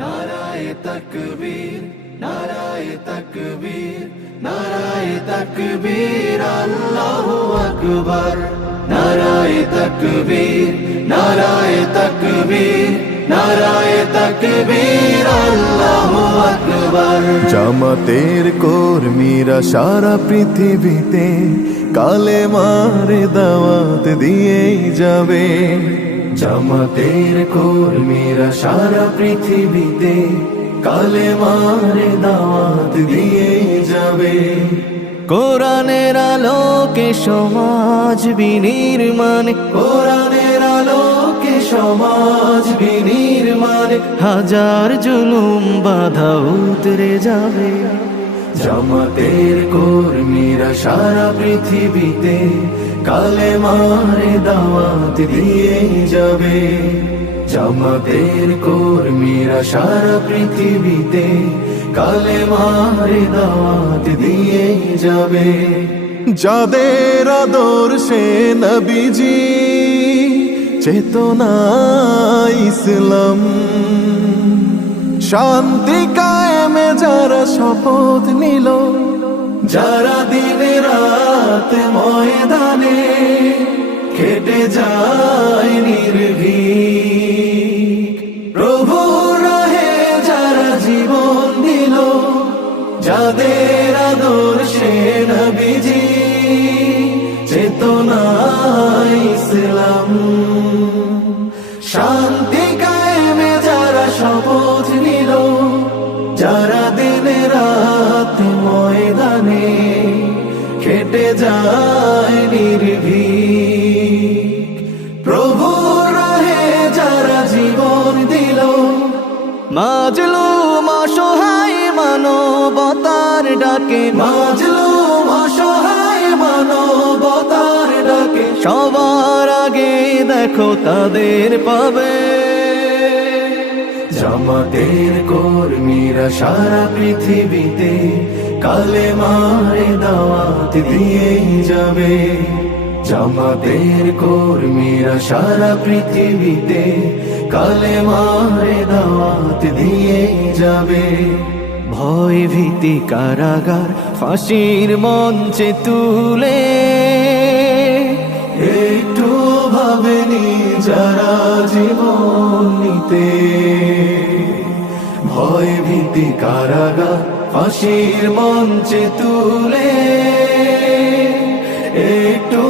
নারায়ে তাকবীর, নারায়ে তাকবীর, নারায়ে তাকবীর, আল্লাহু আকবার। নারায়ে তাকবীর, নারায়ে তাকবীর, নারায়ে তাকবীর, আল্লাহু আকবার। জামাতের কর্মীরা সারা পৃথিবীতে কালেমার দাওয়াত দিয়েই যাবে। জামাতের কর্মীরা সারা পৃথিবীতে কালেমার দাওয়াত দিয়েই যাবে। কোরআনের আলোকে সমাজ বিনির্মাণ, কোরআনের আলোকে সমাজ বিনির্মাণ, হাজার জুলুম বাধা উতরে যাবে। জামাতের কর্মীরা সারা পৃথিবীতে কালেমার দাওয়াত দিয়েই যাবে। জামাতের কর্মীরা সারা পৃথিবীতে কালেমার দাওয়াত দিয়েই যাবে। যাদের আদর্শে নবীজি চেতনা ইসলাম, শান্তি কায়েমে যারা শপথ নিল, যারা দিনে রাত ময়দানে খেটে যায় নির্ভীক, প্রভু রাহে যারা জীবন দিল, যাদের আদর্শে নবীজি চেতনা ইসলাম, শান্তি কায়েমে যারা শপথ নিল, যারা দিনে রাত ময়দানে খেটে যায় নির্ভীক, প্রভু রাহে যারা জীবন দিল, মাজলুম অসহায় মানবতার ডাকে, মাজলুম অসহায় মানবতার ডাকে, সবার আগে দেখো তাদের পাবে। জামাতের কর্মীরা সারা পৃথিবীতে কালেমার দাওয়াত দিয়েই যাবে। জামাতের কর্মীরা সারা পৃথিবীতে কালেমার দাওয়াত দিয়েই যাবে। ভয় ভীতি কারাগার ফাঁসির মঞ্চে তুলে, একটু ভাবেনি যারা জীবন নিতে, ভয় ভীতি কারাগার ফাঁসির মঞ্চে তুলে, একটু